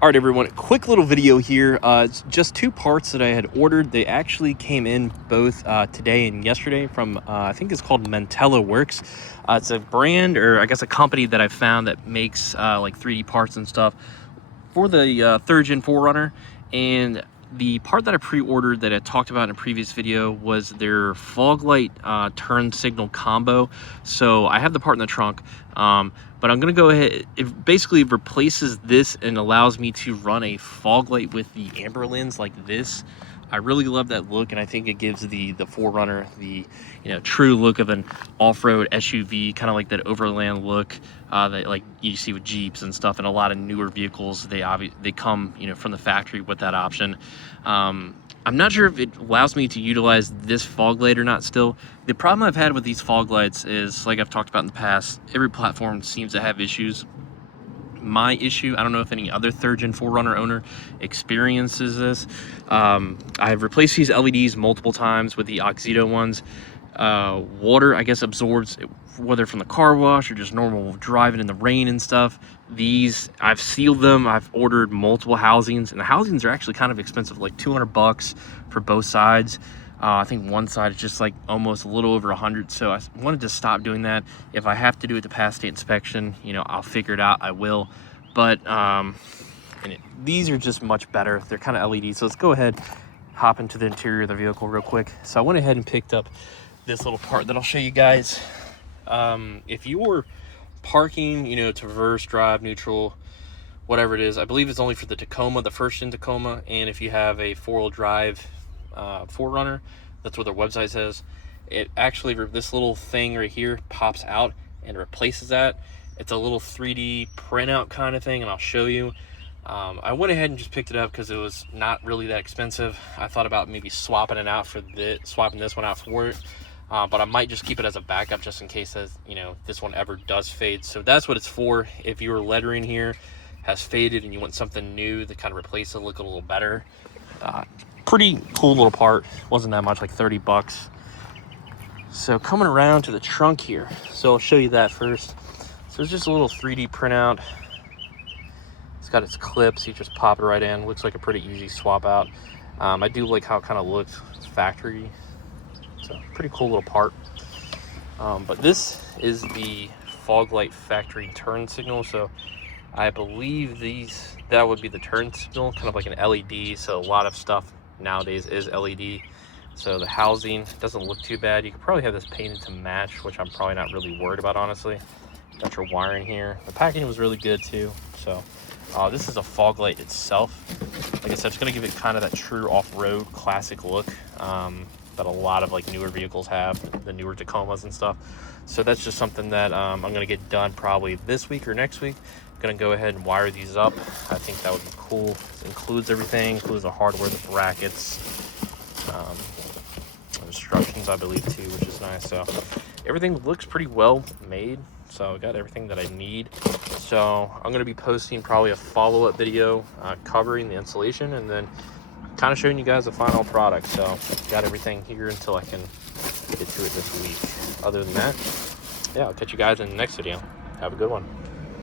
All right, everyone, quick little video here. It's just two parts that I had ordered. They actually came in both today and yesterday from, I think it's called Mentella Works. It's a brand, or I guess a company that I found that makes like 3D parts and stuff for the third gen 4Runner. And the part that I pre-ordered that I talked about in a previous video was their fog light turn signal combo. So I have the part in the trunk, but I'm gonna go ahead. It basically replaces this and allows me to run a fog light with the amber lens like this. I really love that look, and I think it gives the 4Runner the true look of an off-road SUV, kind of like that overland look that like you see with Jeeps and stuff, and a lot of newer vehicles. They come from the factory with that option. I'm not sure if it allows me to utilize this fog light or not still. The problem I've had with these fog lights is, like I've talked about in the past, every platform seems to have issues. My issue, I don't know if any other third gen 4Runner owner experiences this. I've replaced these LEDs multiple times with the Oxydo ones. Water, I guess, absorbs, whether from the car wash or just normal driving in the rain and stuff. These, I've sealed them. I've ordered multiple housings, and the housings are actually kind of expensive, like 200 bucks for both sides. I think one side is just like almost a little over 100. So I wanted to stop doing that. If I have to do it to pass state inspection, I'll figure it out. I will. But these are just much better. They're kind of LED. So let's go ahead, hop into the interior of the vehicle real quick. So I went ahead and picked up this little part that I'll show you guys. If you were parking, traverse, drive, neutral, whatever it is, I believe it's only for the Tacoma, the first gen Tacoma. And if you have a 4-wheel drive 4Runner, that's what their website says. It actually, this little thing right here pops out and replaces that. It's a little 3D printout kind of thing, and I'll show you. I went ahead and just picked it up because it was not really that expensive. I thought about maybe swapping this one out for it, but I might just keep it as a backup just in case this one ever does fade. So that's what it's for. If your lettering here has faded and you want something new to kind of replace it, look a little better. Pretty cool little part. Wasn't that much, like 30 bucks. So coming around to the trunk here, so I'll show you that first. So it's just a little 3D printout. It's got its clips. You just pop it right in. Looks like a pretty easy swap out. I do like how it kind of looks. It's factory. It's a pretty cool little part. But this is the fog light factory turn signal. So I believe that would be the turn signal, kind of like an LED. So a lot of stuff nowadays is LED. So the housing doesn't look too bad. You could probably have this painted to match, which I'm probably not really worried about, honestly. Got your wiring here. The packaging was really good too. So this is a fog light itself. Like I said, it's going to give it kind of that true off-road classic look that a lot of like newer vehicles have, the newer Tacomas and stuff. So that's just something that I'm going to get done probably this week or next week. Gonna go ahead and wire these up. I think that would be cool. It includes everything, includes the hardware, the brackets, instructions, I believe, too, which is nice. So everything looks pretty well made. So I got everything that I need. So I'm gonna be posting probably a follow-up video covering the installation and then kind of showing you guys the final product. So got everything here until I can get to it this week. Other than that, yeah, I'll catch you guys in the next video. Have a good one.